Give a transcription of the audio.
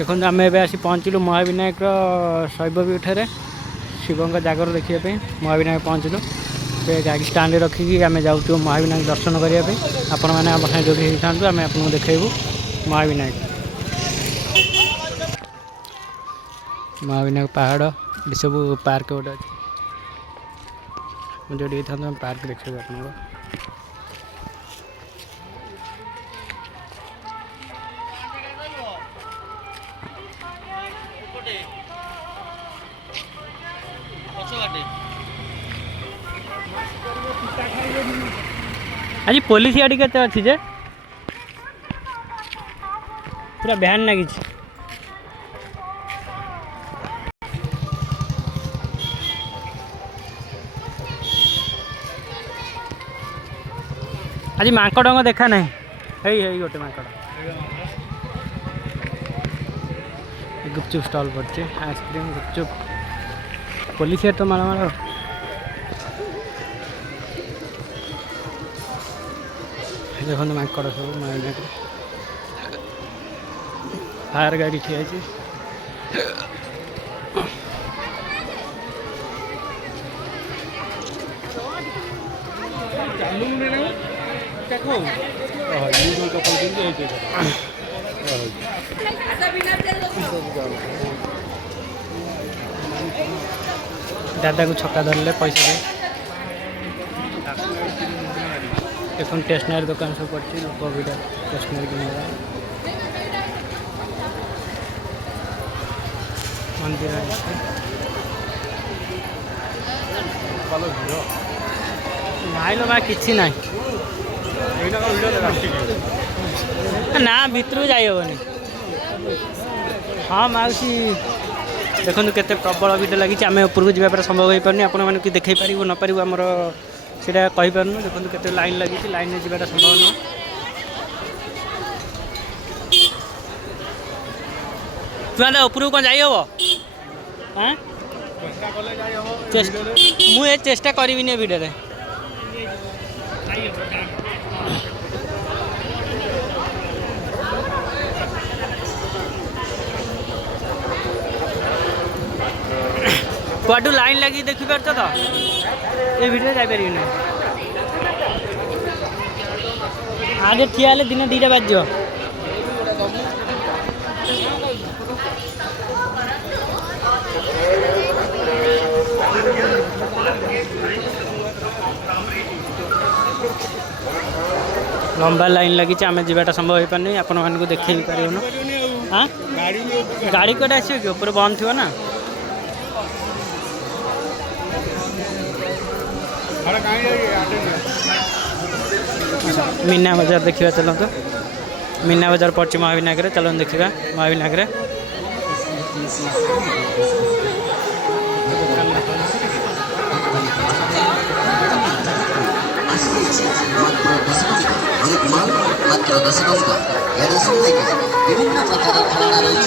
देखो आम ए आसी पहुँचलु महाविनायक शैवपीठ शिवों जागर देखापी महाविनायक पहुँचलु से गाड़ी स्टाण्ड रखिकी आम जाऊँ महाविनायक दर्शन करने आपण मैंने आम साथ जोड़ी था आम आपको देखू महाविनायक महाविनायक पहाड़ ये सब पार्क गोटे अच्छे जोड़ी था पार्क देखू आप आज पुलिस गाड़ी के अच्छी जे पूरा भ्यान लगी आज माकड़ देखा ना है गोटे माकड़ गुपचुप स्टॉल पड़े आइसक्रीम गुपचुप पुलिस तो माड़ माड़ देखो माकड़ सब माइक फायर गाड़ी ठिया दादा को छक्का धरले पैसा देखो स्टेशनरी दुकान सब पड़ी लोक भी स्टेशनरी किन मंदिर नाई लो भाई किसी ना ना भितर जाइबनी हाँ मौसी देखो केते प्रबल भिड लगी आम उपरको जावार संभव हो पारनी आपण मैंने देखई पारू न पारू आमर सीटा कहींपारनु देखो केते लाइन लगी लाइन में जावाटा संभव न तुआ उपरको कौन जाइब हाँ मुझे चेष्टा करी भिडे कुआडू लाइन लगी देखी पार तो ये भिडियो जापर ना आगे ठिया दिन 2टा बाज लंबा लाइन लगी आम जावाटा संभव हो पारनी आपण मानक देखे पार हाँ गाड़ी कौटे आस ऊपर बंद थी ना मीना बाजार देखा चलते मीना बाजार पड़े महाविनायक चलो देखा महाविनायक मात्र 10 टଙ୍କା विभिन्न प्रकार खेलना रही